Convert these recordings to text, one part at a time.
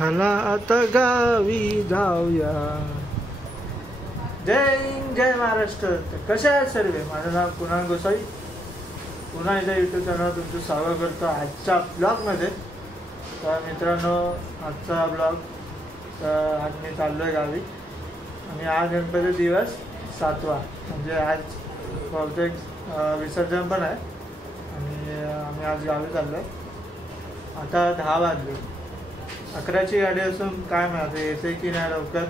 चला आता गावी जाऊया। जय हिंद जय महाराष्ट्र। कसे आहेत सर्व? माझं नाव कुणाल गोसाई। पुन्हा एकदा यूट्यूब चॅनलवर तुमचं स्वागत करतो आजच्या ब्लॉगमध्ये। तर मित्रांनो, आजचा ब्लॉग आज मी चाललो आहे गावी आणि आज गणपती दिवस 7वा, म्हणजे आज बहुतेक विसर्जन पण आहे आणि आम्ही आज गावी चाललो आहे। आता 10 वाजले, 11ची गाडी असून काय माहिती येते की नाही लवकर,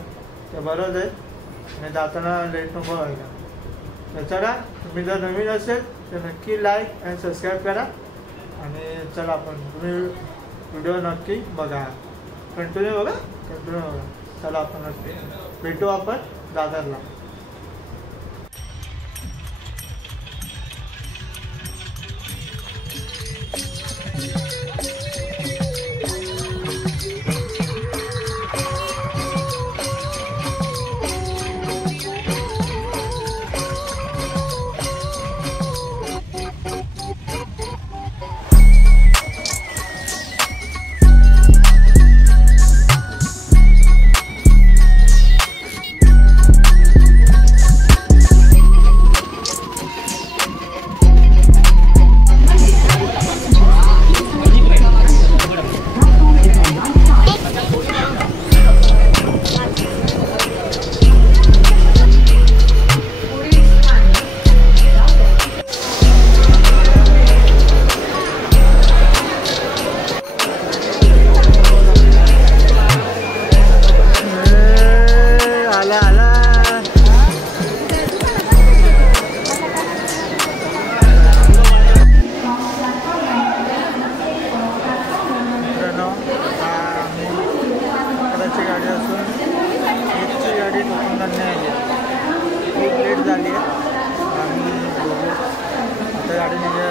ते बरंच आहे आणि जाताना लेट नको व्हायला। तर चला, तुम्ही जर नवीन असेल तर नक्की लाईक आणि सबस्क्राईब करा आणि चला आपण तुम्ही व्हिडिओ नक्की बघा, कंटिन्यू बघा। चला आपण नक्की भेटू आपण दादरला।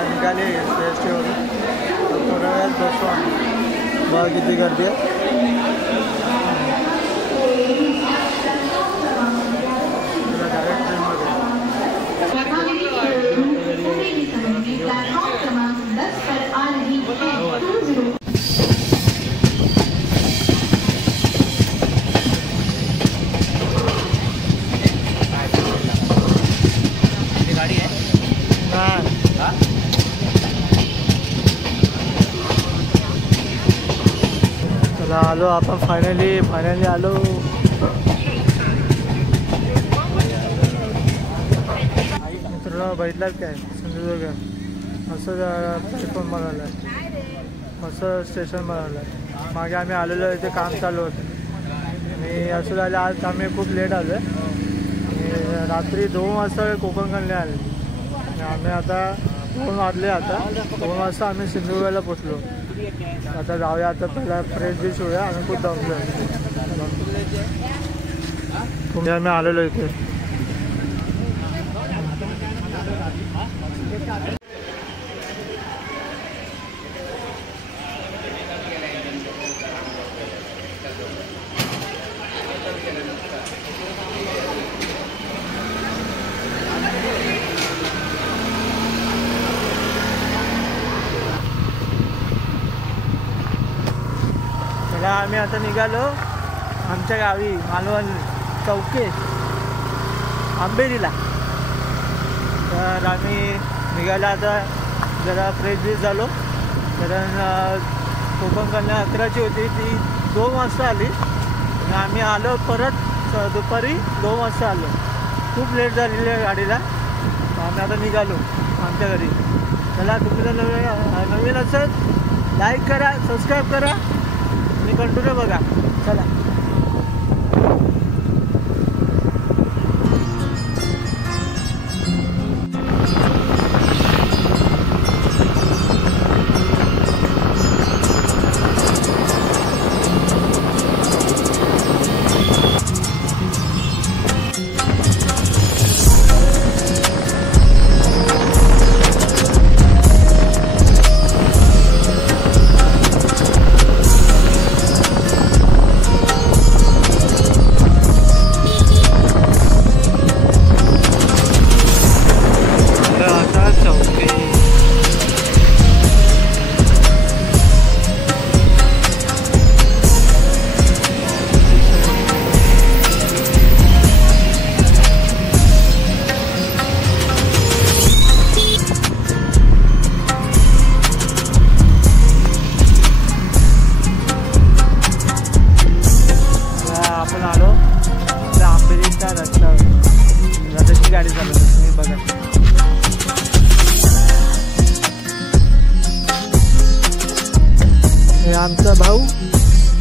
निघाले स्टेशनवरून, थोड्या वेळात बसू आम्ही। बघा किती गर्दी आहे। डायरेक्ट ट्रेनमध्ये आलो आपण फायनली आलो। मित्रांनो, बघितलात काय सिंधुदुर्ग मस्त पण बनवलं आहे, मस्त स्टेशन बनवलं आहे। मागे आम्ही आलेलो, इथे काम चालू होतं आणि असं झालं आज आम्ही खूप लेट आलो आहे आणि रात्री 2 वाजता कोकण कन्या आले आणि आम्ही आता 2 वाजले, आता 2 वाजता आम्ही सिंधुदुर्गला पोचलो। आता जाऊया, आता पहिला फ्रेश बीच होऊया, आम्ही खूप दमलो आहे। आम्ही आलेलो इथे। आम्ही आता निघालो आमच्या गावी मालवण चौके आंबेरीला। तर आम्ही निघायला आता जरा फ्रेश बीच झालो, कारण कोकण कन्या 11ची होती, ती 2 वाजता आली आणि आम्ही आलो परत दुपारी 2 वाजता आलो। खूप लेट झालेली आहे गाडीला, आम्ही आता निघालो आमच्या घरी। चला, तुम्ही जर नवीन असेल लाईक करा, सबस्क्राईब करा आणि कंटिन्यू बघा। चला,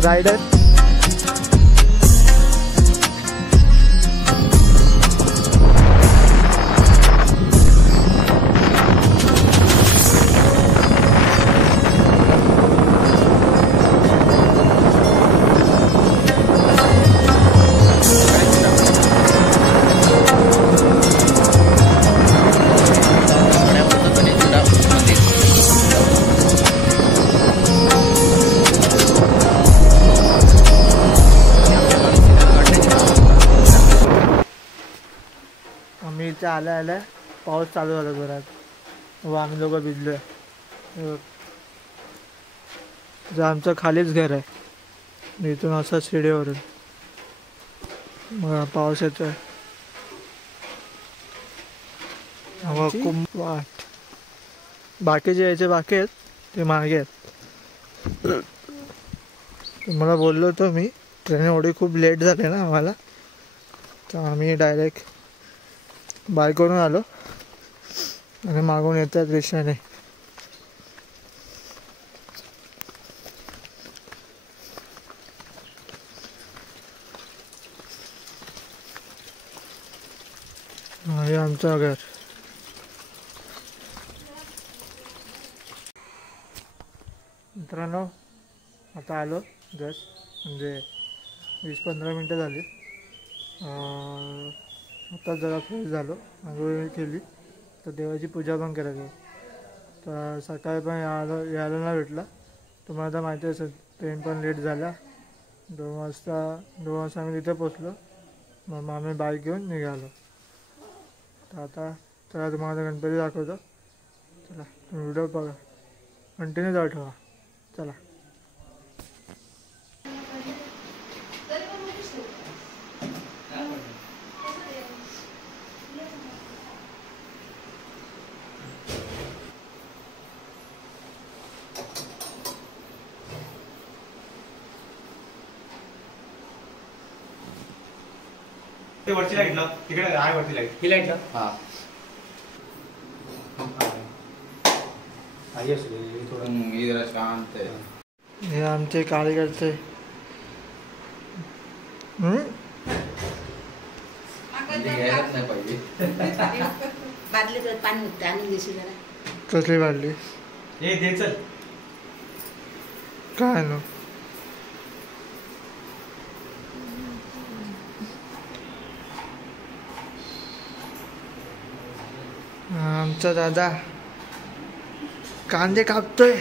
रायडर. आम्ही इथे आल्या पाऊस चालू झाला जोरात व आम्ही लोक भिजलोय. जे आमचं खालीच घर आहे, इथून असं शिडीवरून मग पाऊस येतोय. खूप वाट बाकीचे यायचे बाकी आहेत ते मागे आहेत. तुम्हाला बोललो होतो मी, ट्रेन एवढी खूप लेट झाली ना आम्हाला, तर आम्ही डायरेक्ट बाईकवरून आलो आणि मागून येतात रिक्षाने. हे आमचं घर. मित्रांनो आता आलो जस्ट, म्हणजे 20-15 मिनटं झाली. आता जरा फ्रेश झालो, आंघोळ केली, तर देवाची पूजा पण करायची. तर सकाळी पण यायला नाही भेटला. तुम्हाला तर माहिती असेल, ट्रेन पण लेट झाला. 2 वाजता आम्ही तिथे पोचलो. मग आम्ही बाईक घेऊन निघालो. तर आता चला तुम्हाला गणपती दाखवतो. चला तुम्ही व्हिडिओ बघा, कंटिन्यू जाऊ ठेवा. चला. ते वरची लाईट लाव, तिकडे आहे वरती लाईट. ही लाईट लाव. हा आई असली थोडं जरा शांत आहे. हे आमचे कार्यकर्ते. घ्यायलाच नाही पाहिजे. बादलीत पाणी होतं, आणून देशील जरा. कसली बादली? हे दे चल. काय नो आमचा दादा कांदे कापतोय.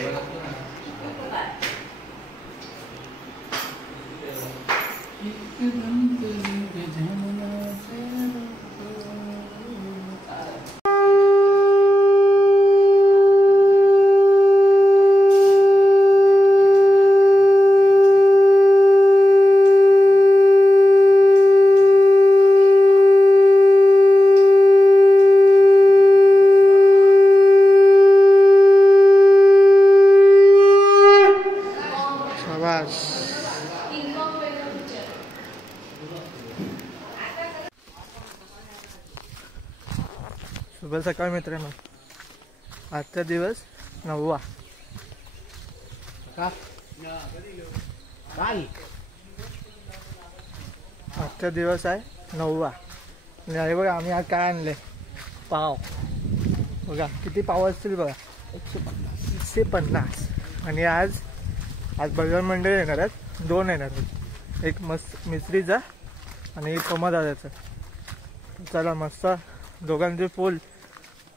शुभ सकाळ मित्रांनो. आजचा दिवस 9वा. आजचा दिवस आहे 9वा. आणि बघा आम्ही आज काय आणले, पाव. बघा किती पाव असतील बघा, 150. आणि आज भजन मंडळ येणार आहेत, 2 येणार आहेत, एक मिस्त्रीचा आणि एक दादाचा. चला मस्त दोघांचे फुल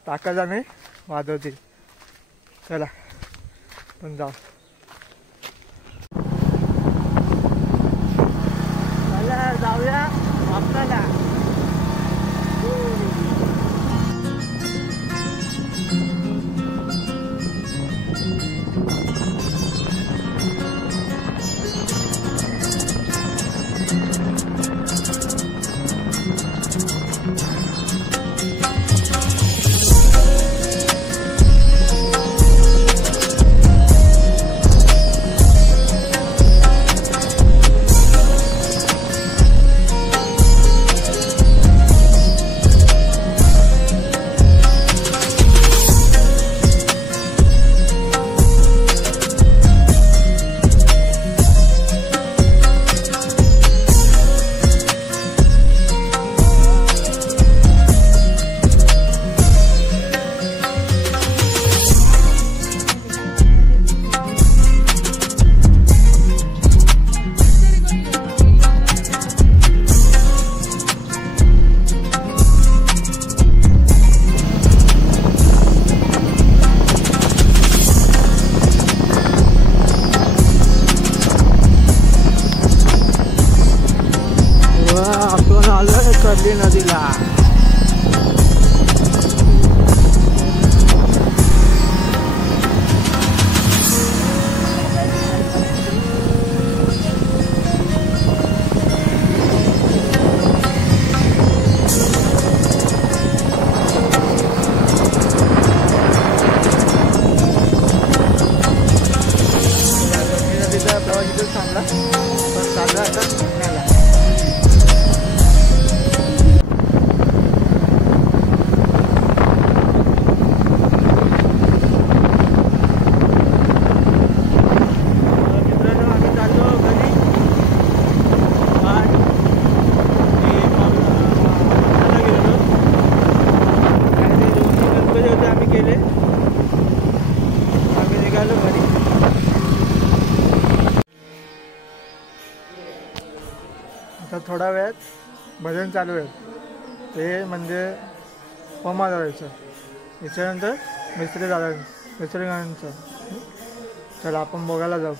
टाकायला नाही वाजवतील. चला पण जाऊ. चला जाऊया आपल्याला. तुला. थांबला पण चालला आता पुण्याला. मित्रांनो आम्ही चाललो घरी. गेलो आणि ते 2-3 गणपती होते आम्ही केले. आम्ही निघालो घरी. आता थोडा वेळात भजन चालू आहे. ते म्हणजे पमा दादाचं, त्याच्यानंतर मिस्त्री गाण्यांचं. चला आपण बघायला जाऊ.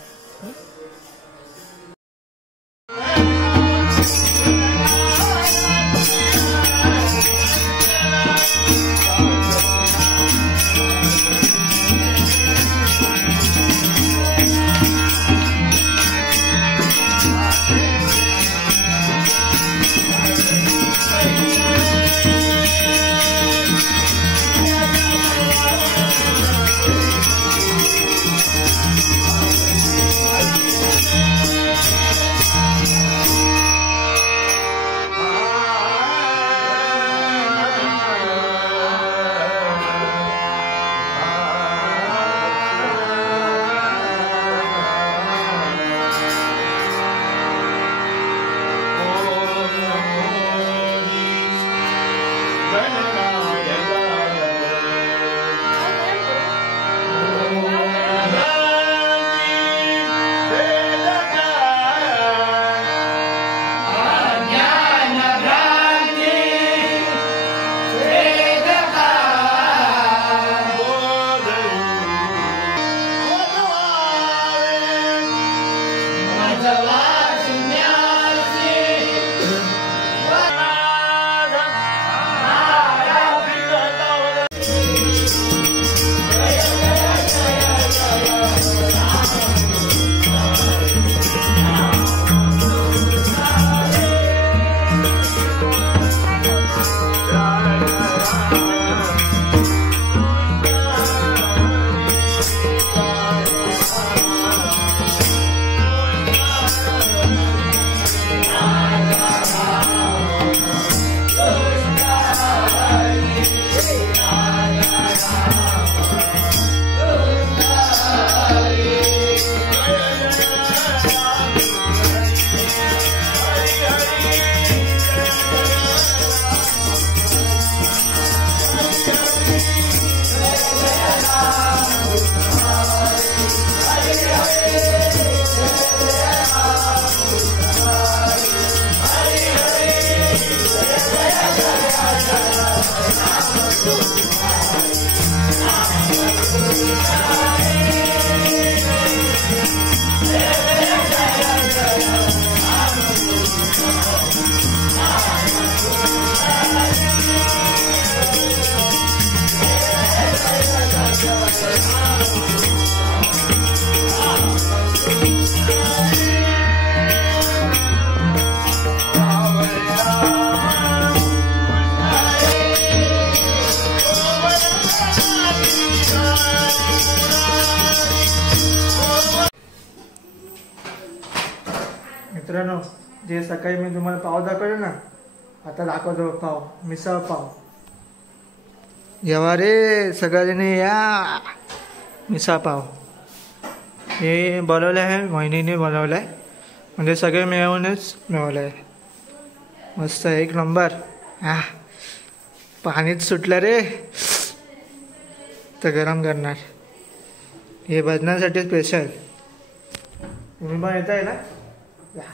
मित्रांनो, जे सकाळी मी तुम्हाला पाव दाखवले ना, आता दाखवतो पाव, मिसळ पाव. जेव्हा रे सगळ्यांनी या मिसळ पाव हे बनवलं आहे, वहिनीने बनवलं आहे, म्हणजे सगळे मिळवूनच मिळवलं आहे. मस्त एक नंबर. पाणीच सुटलं रे, तर गरम करणार. हे भजनासाठी स्पेशल. तुम्ही पण येत आहे ना? या.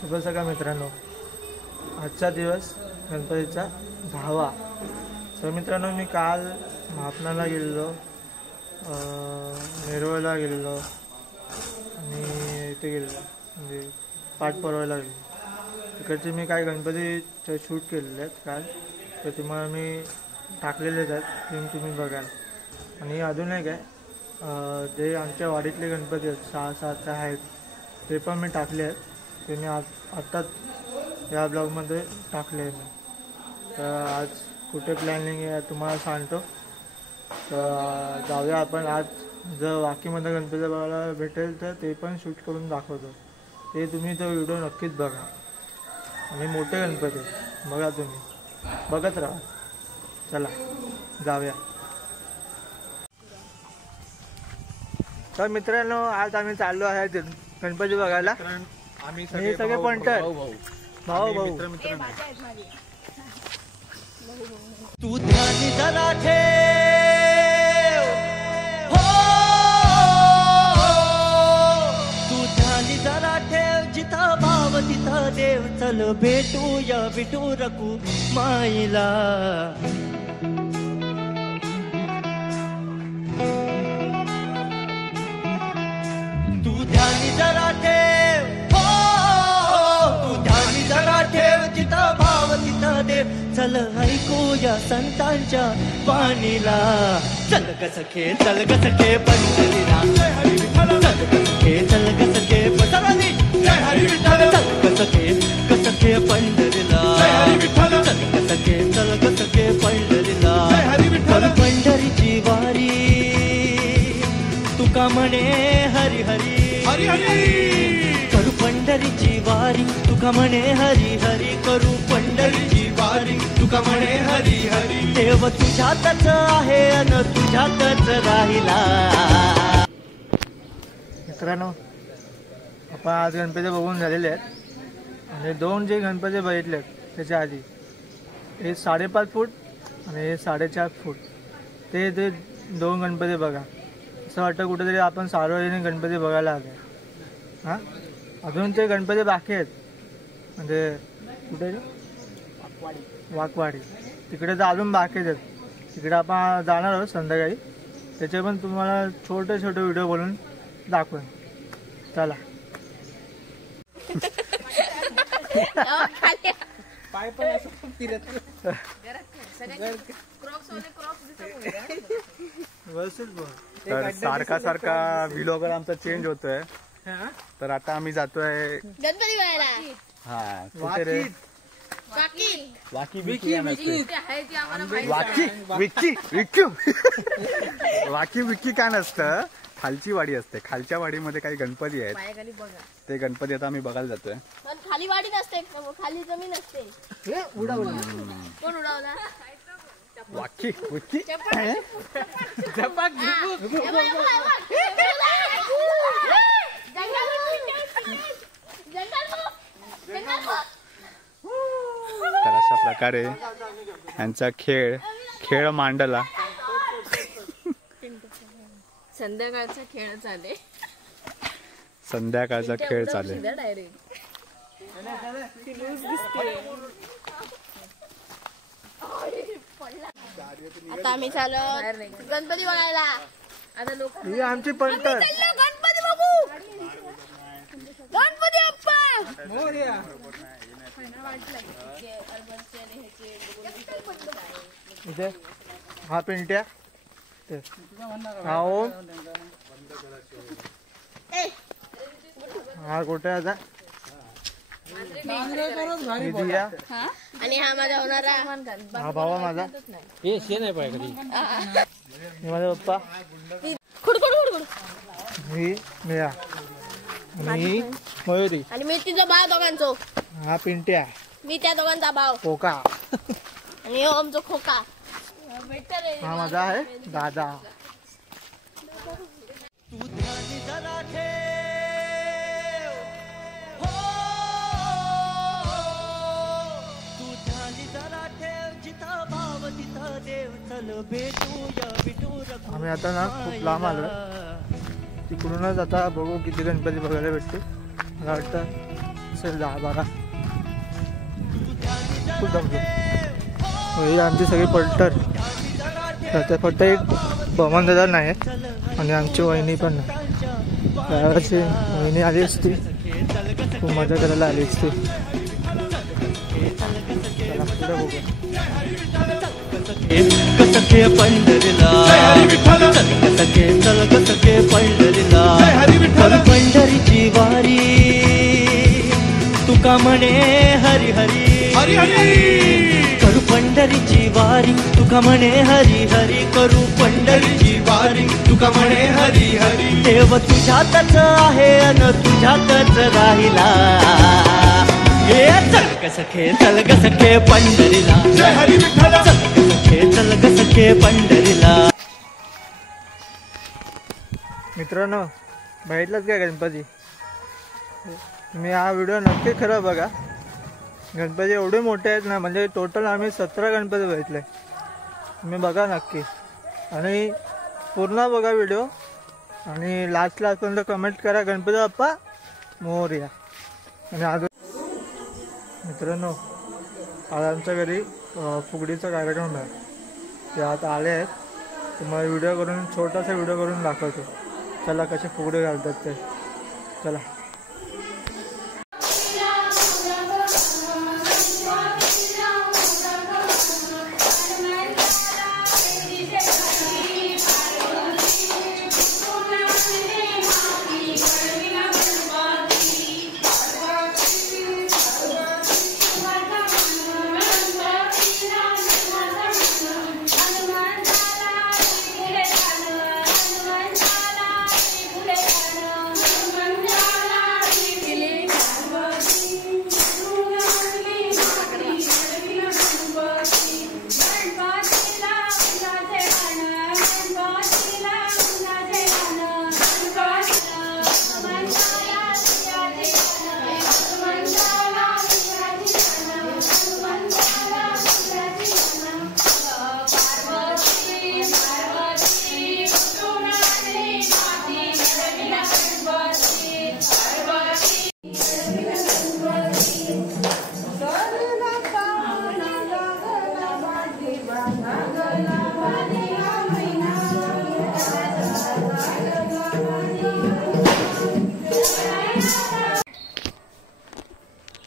शुभ सकाळ मित्रांनो, आजचा दिवस गणपतीचा 10वा. तर मित्रांनो, मी काल महापनाला गेलेलो, नेरवळला गेलेलो आणि इथे गेलेलो म्हणजे पाटपरवायला गेलो. तिकडचे मी काय गणपतीचे शूट केलेले आहेत काल, तर तुम्हाला मी टाकलेले आहेत, तुम्ही बघाल. आणि अजून एक आहे, जे आमच्या वाडीतले गणपती आहेत 6-7 आहेत ते पण मी टाकले आहेत. ते मी आत्ताच या ब्लॉगमध्ये टाकले आहे मी. तर आज कुठे प्लॅनिंग आहे तुम्हाला सांगतो. तर जाऊया आपण. आज जर वाकीमध्ये गणपती बघायला भेटेल तर ते पण शूट करून दाखवतो. ते तुम्ही तो व्हिडिओ नक्कीच बघा. आणि मोठे गणपती बघा, तुम्ही बघत राहा. चला जाऊया. तर मित्रांनो, आज आम्ही चाललो आहे गणपती बघायला. आम्ही हे सगळे पंटर भाऊ भाऊ. तू ध्यान जरा ठेव, हो तू ध्यान जरा ठेव, जिथं भाव तिथं देव. चल भेटूया विठू रकू माईला. तू ध्यान जरा ठेव, तू ध्यान जरा ठेव, जिथं भाव तिथं देव. चल ऐकूया संतांच्या वाणीला. चल ग सखे, चल ग सखे पंढरीला. चल ग सखे, चल ग सखे पंढरीला. चल ग सखे, ग सखे पंढरीला. चल ग सखे, चल ग सखे पंढरीला. पण पंढरीची वारी तुका म्हणे हरी हरी हरी हरी. करू पंढरीची वारी तुका म्हणे हरी हरी. करू पंढरीची वारी तुका म्हणे हरी हरी. देव तुझ्यातच आहे अन तुझ्यातच राहिला. मित्रांनो, आपण आज गणपती बघून झालेले आहेत. आणि 2 जे गणपती बघितले आहेत त्याच्या आधी, हे 5.5 फूट आणि हे 4.5 फूट. ते 2 गणपती बघा. असं वाटतं कुठेतरी आपण सार्वजनिक गणपती बघायला आलो. हां, अजून ते गणपती बाकी आहेत. म्हणजे कुठे वाकवाडी तिकडे तर अजून बाकी आहेत. तिकडे आपण जाणार आहोत संध्याकाळी. त्याचे पण तुम्हाला छोटे छोटे व्हिडिओ बनवून दाखवेन. चला. पाय पण असं फिरत तर सारखा व्हिलॉगर आमचा चेंज होतोय. तर आता आम्ही जातोय गणपती बघायला. हा कुठे रे? वाकी विकी नसते. ते आहे ती आम्हाला माहिती वाकी विकी विक्यू वाकी विकी काय नसतं. खालची वाडी असते. खालच्या वाडीमध्ये काही गणपती आहेत. माझ्याखाली बघा. ते गणपती आता आम्ही बघायला जातोय. पण खाली वाडी नसते, खाली जमीन असते. कोण उडवला? वाकी विकी तर अशा प्रकारे यांचा खेळ मांडला. संध्याकाळचा खेळ चाले. संध्याकाळचा खेळ चालेल. आता आम्ही चाललो गणपती बघायला. आता लोक ही आमची पलटण. गणपती बघू. गणपती बाप्पा. इथे हा पिंट्या, हा ओम, हा कुठे आता दिया, आणि हा माझा होणारा हा भावा माझा, हे माझा पप्पा, ही मिया आणि मयुरी, आणि मी तिचा भाव दोघांचो. हा पिंट्या, मी त्या दोघांचा भाव. कोका, आणि हो आमचा खोका. हा माझा आहे दादा. तू ध्यानी जरा ठेव, हो तू ध्यानी जरा ठेव, जिथं भाव तिथं देव. चल भेटूया विठूर. आम्ही आता ना खूप लांब आलो. तिकडूनच आता बघू किती गणपती बघायला भेटते. मला वाटतं असेल 10-12. खूप जमतो. ही आमची सगळी पलटर. त्यात फक्त एक बमन दादा नाही आणि आमची वहिनी पण नाही. त्यावेळेस वहिनी आली असती, खूप मजा करायला आली असती. चला पुढे बघू. कसके पंढरीला, कसके चल कसके पंढरीला. पंढरीची वारी तुका म्हणे हरी हरी हरी हरी. करू पंढरीची वारी तुका म्हणे हरी हरी. करू पंढरीची वारी तुका म्हणे हरी हरी. देव तुझ्यातच आहे अन तुझ्यातच राहिला. हे चल कसके चल कसके पंढरीला. जय हरी विठ्ठल. चल कसके पंढरीला. मित्रांनो, बघितलंच काय गणपती? तुम्ही हा व्हिडिओ नक्की खरं बघा. गणपती एवढे मोठे आहेत ना, म्हणजे टोटल आम्ही 17 गणपती बघितले. तुम्ही बघा नक्की आणि पूर्ण बघा व्हिडिओ. आणि लास्टपर्यंत कमेंट करा गणपती बाप्पा मोरया. आणि अजून मित्रांनो, आज आमच्या घरी फुगडीचा कार्यक्रम आहे. ते आता आले आहेत. तुम्हाला व्हिडिओ करून छोटासा व्हिडिओ करून दाखवतो. चला कसे फुगडे घालतात ते. चला.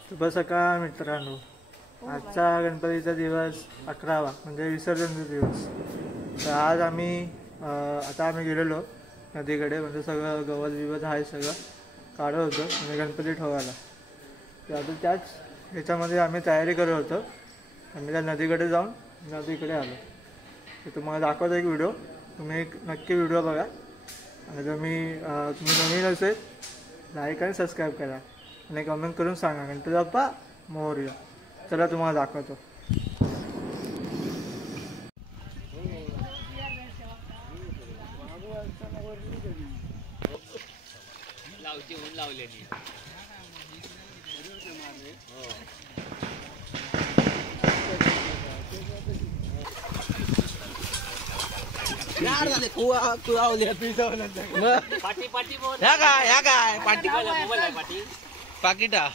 शुभ सकाळ मित्रांनो. आजचा गणपतीचा दिवस 11वा म्हणजे विसर्जनचा दिवस. तर आज आम्ही आता आम्ही गेलेलो नदीकडे. म्हणजे सगळं गवत बिवत आहे सगळं काढत होतं म्हणजे गणपती ठेवायला. तर आता त्याच याच्यामध्ये आम्ही तयारी करत होतो. आम्ही त्या नदीकडे जाऊन नदीकडे आलो. ते तुम्हाला दाखवतो एक व्हिडिओ, तुम्ही एक नक्की व्हिडिओ बघा. आणि जर तुम्ही नवीन असेल लाईक आणि सबस्क्राईब करा आणि कमेंट करून सांगा गणपती बाप्पा मोरया. चला तुम्हाला दाखवतो. पाकिटा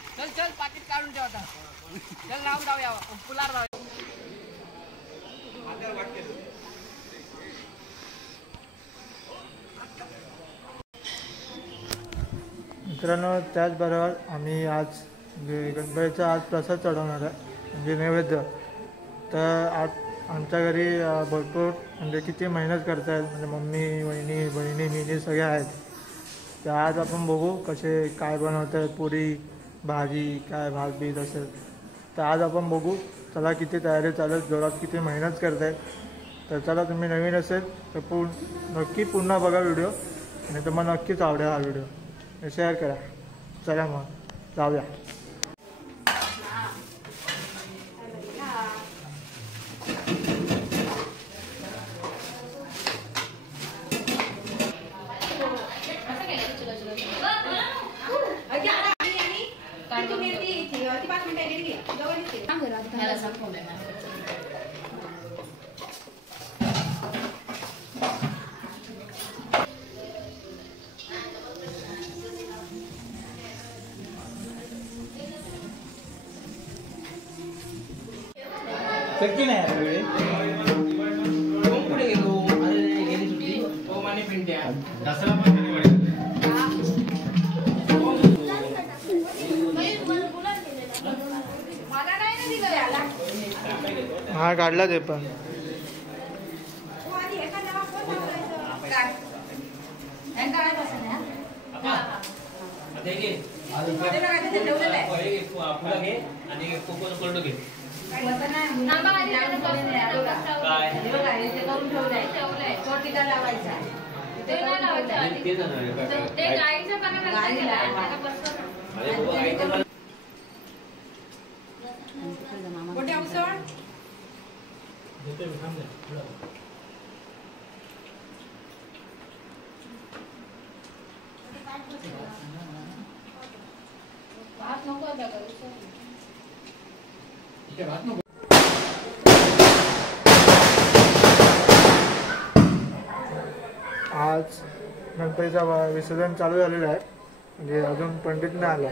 मित्रांनो, त्याचबरोबर आम्ही आज गणपतीचा आज प्रसाद चढवणार आहे म्हणजे नैवेद्य. तर आज आमच्या घरी भरपूर म्हणजे किती मेहनत करतायत, म्हणजे मम्मी वहिनी बहिणी मिनी सगळे आहेत. तर आज आपण बघू कसे काय बनवत आहेत, पुरी भाजी काय भात बीत असेल. तर आज आपण बघू. चला किती तयारी चालत, जोरात किती मेहनत करत आहेत. तर चला, तुम्ही नवीन असेल तर नक्की पुन्हा बघा व्हिडिओ आणि तुम्हाला नक्कीच आवडेल हा व्हिडिओ. शेअर करा. चला मग जाऊया. चटकी नाही यार वेळे दसरा हा काढला ते पण. आज गणपतीचा विसर्जन चालू झालेलं आहे, म्हणजे अजून पंडित नाही आला,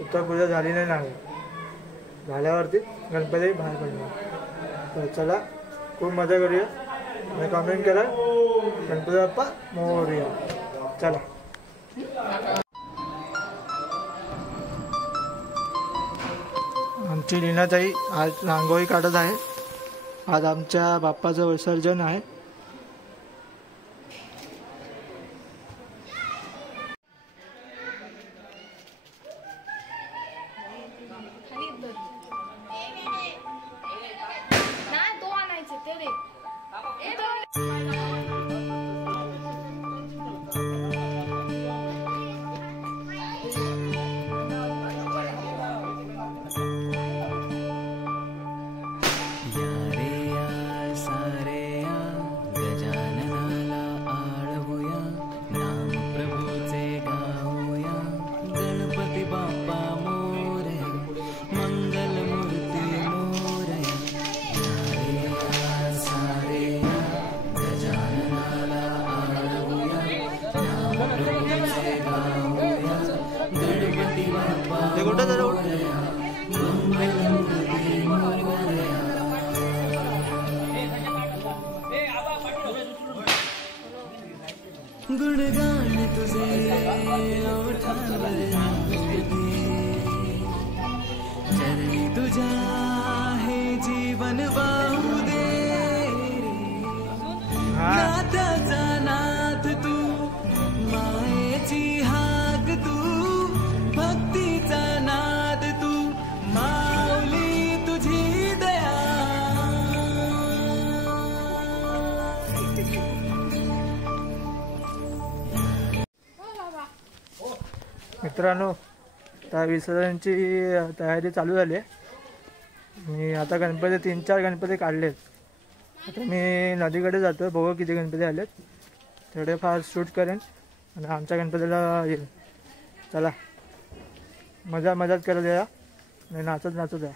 उत्तर पूजा झाली नाही. झाल्यावरती गणपती बाहेर पडणार. तर चला खूप मजा करूया आणि कमेंट करा गणपती बाप्पा मोरया. चला. आमची लीनाताई आज रांगोळी काढत आहे. आज आमच्या बाप्पाचं विसर्जन आहे. गुणगान तुझे ओठावर चरणी तुझ्या हे जीवन वाहू दे. नाथाचा नाथ तू, मायेची हाक तू, भक्तीचा नाद तू. मित्रांनो, आता विसर्जनची तयारी चालू झाली आहे. मी आता गणपती 3-4 गणपती काढलेत. आता मी नदीकडे जातो, बघू किती गणपती आलेत. थोडे फार शूट करेन आणि आमच्या गणपतीला येईल. चला मजाच करत या आणि नाचत या.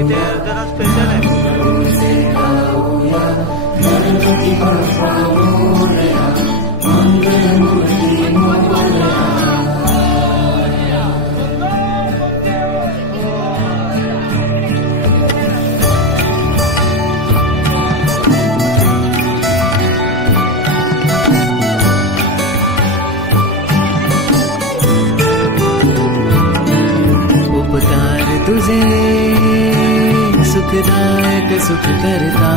इथे जरा स्पेशल आहे. उपकार तुझे सुखदायक सुख करता,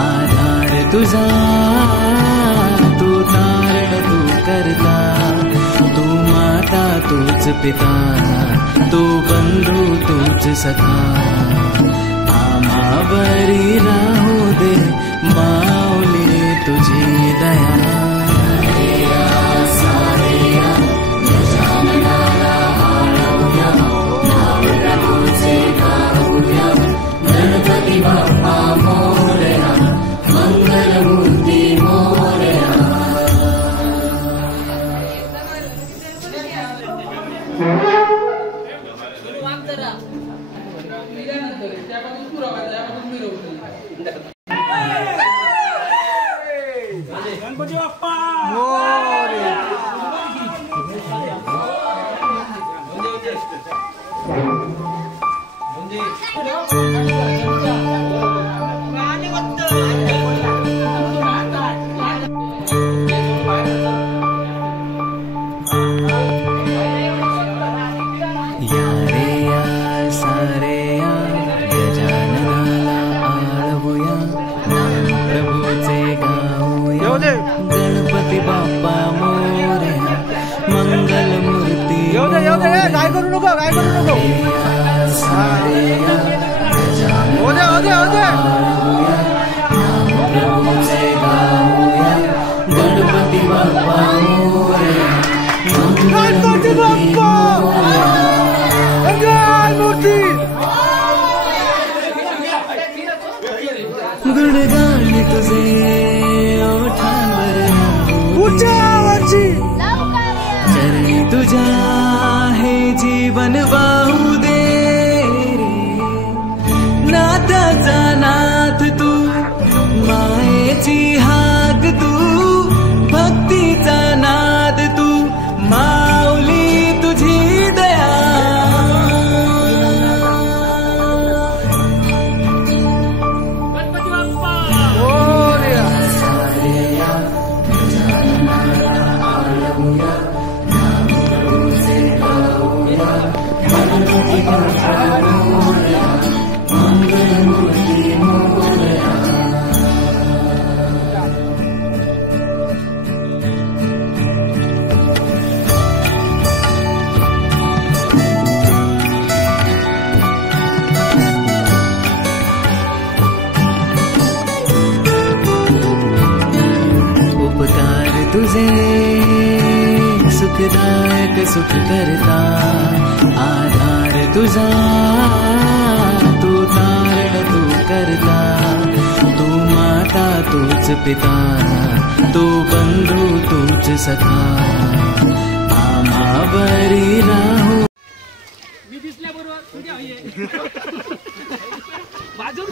आधार तुझा तू तारण तू करता, तू माता तूच पिता, तू बंधू तूच सखा, आम्हावरी राहू दे माऊली तुझी दया. गणपती बाप्पा मोरया, मंगलमूर्ती मोरया. गणपती बाप्पा गणपती बाप्पा मोरया, मंगलमूर्ती. काय करू नको. गणपती बाप्पा मोरया, गुणगान तुझे ओठांवर चरणी तुझ्या हे जीवन वाहू दे रे. नाथाचा नाथ तू, मायेची हाक तू, भक्तीचा नाद तू, माऊली तुझी दया. उपकार तुझे सुखदायक सुख करता, आधार तुझा तू तारण तू करता, तू माता तूच पिता, तू बंधू तूच सखा, आम्हावरी राहू. मी दिसल्याबरोबर बाजून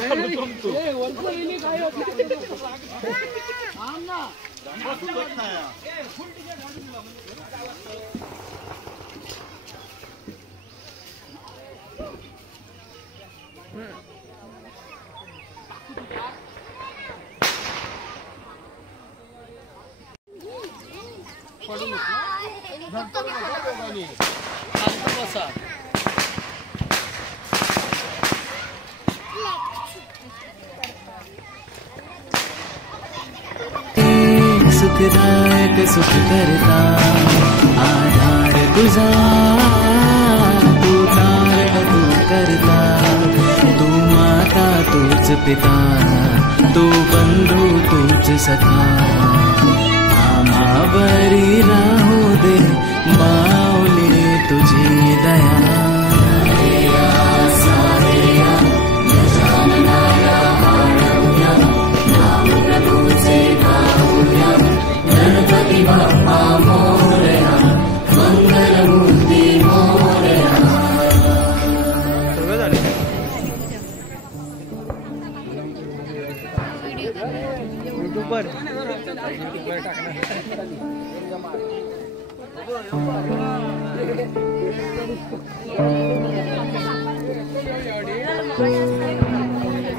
सुखदायक सुख करता, आधार तुझा तू तारण तू करता, तू माता तूच पिता, तू बंधू तूच सखा आम्हावरी राहू दे माऊली तुझी दया गणपती बाप्पा मोरया मंगलमूर्ती मोरया. सगळं झालं. युट्यूबवर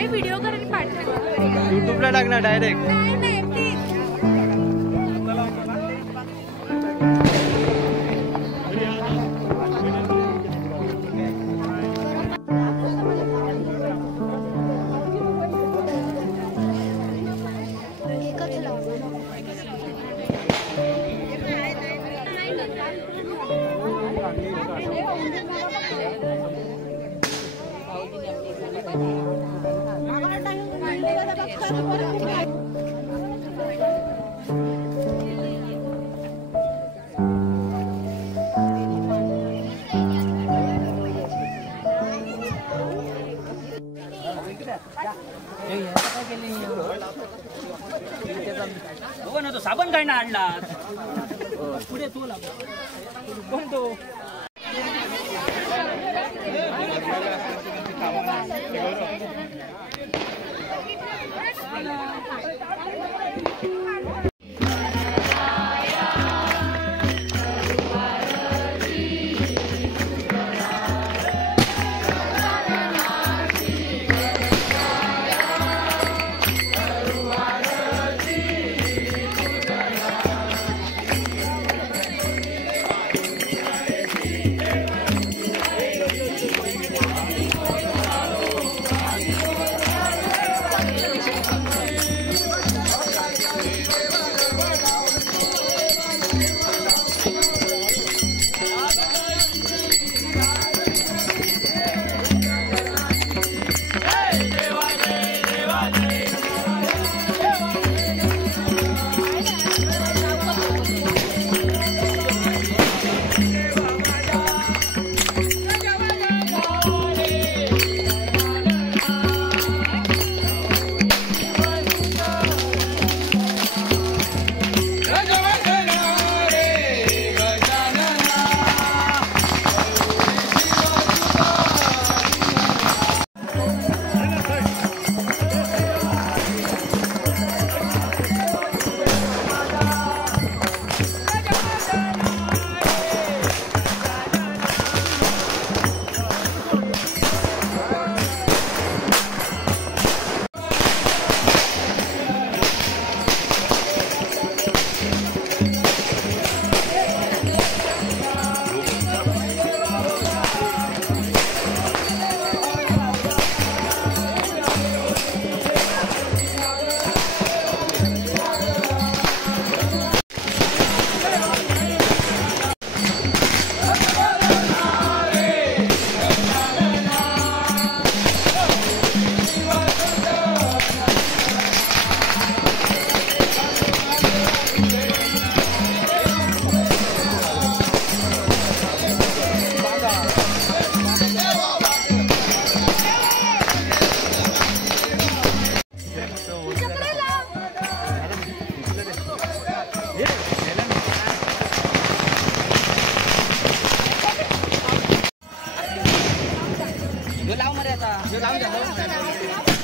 व्हिडिओ करायला पाठवा. युट्यूबला टाकणार डायरेक्ट. साबण काय ना आणला पुढे तू कोण तो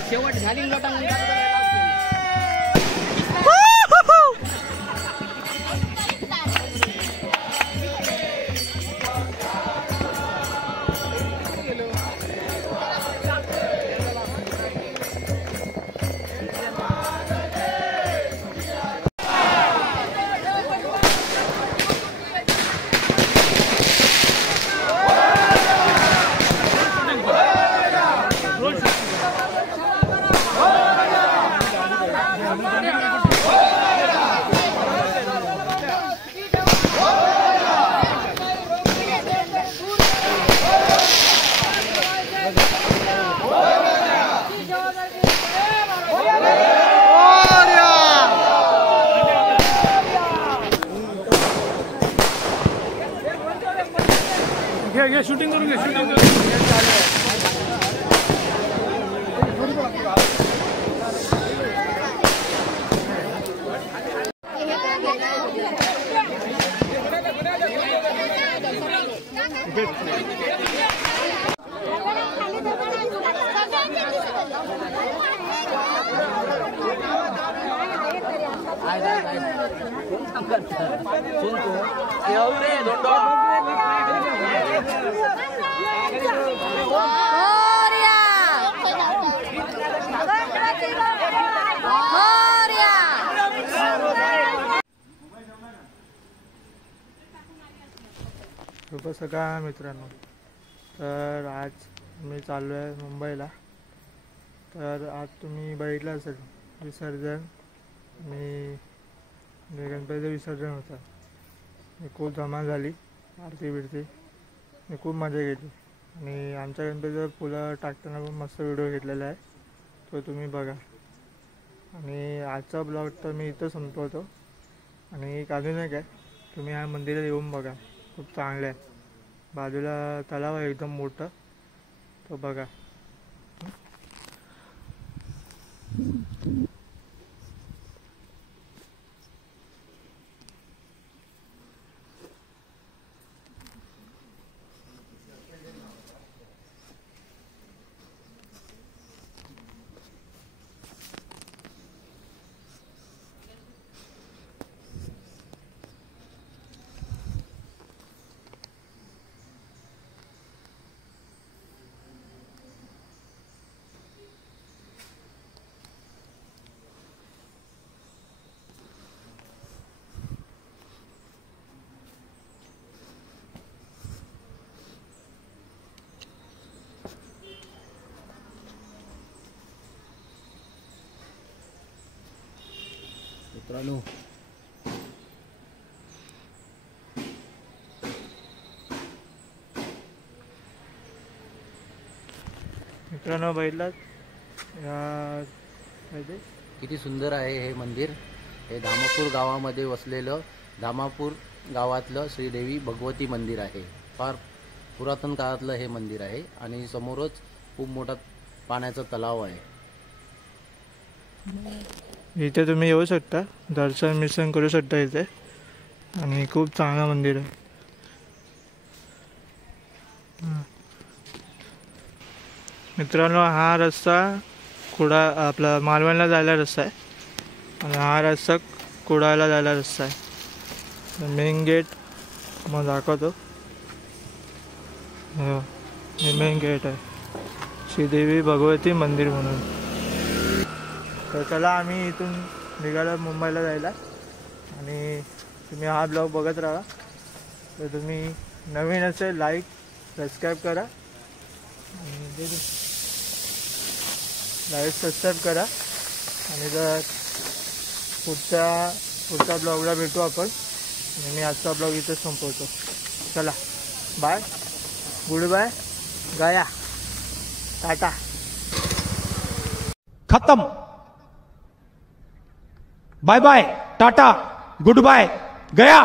शेवट झाली लोटांना घे शूटिंग करून घे शूटिंग करून शुभ सकाळ मित्रांनो. तर आज मी चाललो आहे मुंबईला. तर आज तुम्ही बघितलं असेल विसर्जन. मी गणपतीचं विसर्जन होतं. मी खूप धमाल झाली, आरती बिरती मी खूप मजा केली. आणि आमच्या गणपतीचं फुलं टाकताना पण मस्त व्हिडिओ घेतलेला आहे, तो तुम्ही बघा. आणि आजचा ब्लॉग तर मी इथं संपवतो. आणि एक अजून एक आहे, तुम्ही ह्या मंदिरात येऊन बघा, खूप चांगलं आहे. बाजूला तलाव आहे एकदम मोठं, तो बघा. मित्रांनो बघितलात किती सुंदर आहे हे मंदिर. हे धामापूर गावामध्ये वसलेलं धामापूर गावातलं श्रीदेवी भगवती मंदिर आहे. फार पुरातन काळातलं हे मंदिर आहे आणि समोरच खूप मोठा पाण्याचा तलाव आहे. इथे तुम्ही येऊ शकता, दर्शन मिशन करू शकता इथे. आणि खूप चांगलं मंदिर आहे. मित्रांनो हा रस्ता आपला मालवणला जायला रस्ता आहे. आणि हा रस्ता कुडाळला जायला रस्ता आहे. मेन गेट मग दाखवतो. हे मेन गेट आहे, श्रीदेवी भगवती मंदिर म्हणून. तर चला आम्ही इथून निघालो मुंबईला जायला. आणि तुम्ही हा ब्लॉग बघत राहा. तर तुम्ही नवीन असेल लाईक सबस्क्राईब करा, सबस्क्राईब करा. आणि जर पुढच्या ब्लॉगला भेटू आपण. आणि मी आजचा ब्लॉग इथे संपवतो. चला बाय, गुड बाय, गया, टाटा, खत्म. बाय बाय, टाटा, गुड बाय, गया.